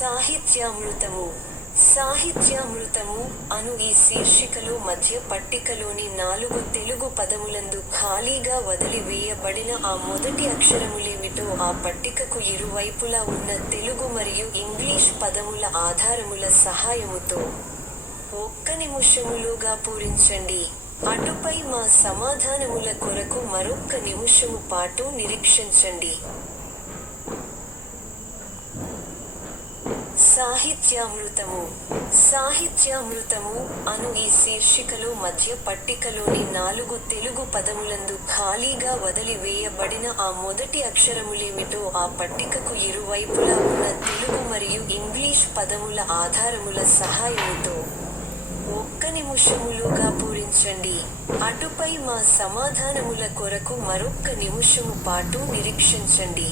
సాహిత్యామృతము. సాహిత్యామృతము అను ఈ శీర్షికలో మధ్య పట్టికలోని 4 తెలుగు పదములందు ఖాళీగా వదిలివేయబడిన ఆ మొదటి అక్షరములేమిటో ఆ పట్టికకు ఇరువైపులా ఉన్న తెలుగు మరియు ఇంగ్లీష్ పదముల ఆధారముల సహాయముతో 1 నిముషములోగా పూరించండి. అటుపై మా సమాధానముల కొరకు మరొక్క నిముషము పాటు నిరీక్షించండి. సాహిత్యామృతము. సాహిత్యామృతము అను ఈ శీర్షికలో మధ్య పట్టికలోని 4 తెలుగు పదములందు ఖాళీగా వదిలివేయబడిన ఆ మొదటి అక్షరములేమిటో ఆ పట్టికకు ఇరువైపులా ఉన్న తెలుగు మరియు ఇంగ్లీష్ పదముల ఆధారముల సహాయముతో 1 నిముషములోగా పూరించండి. అటుపై మా సమాధానముల కొరకు మరొక్క నిముషము పాటు నిరీక్షించండి.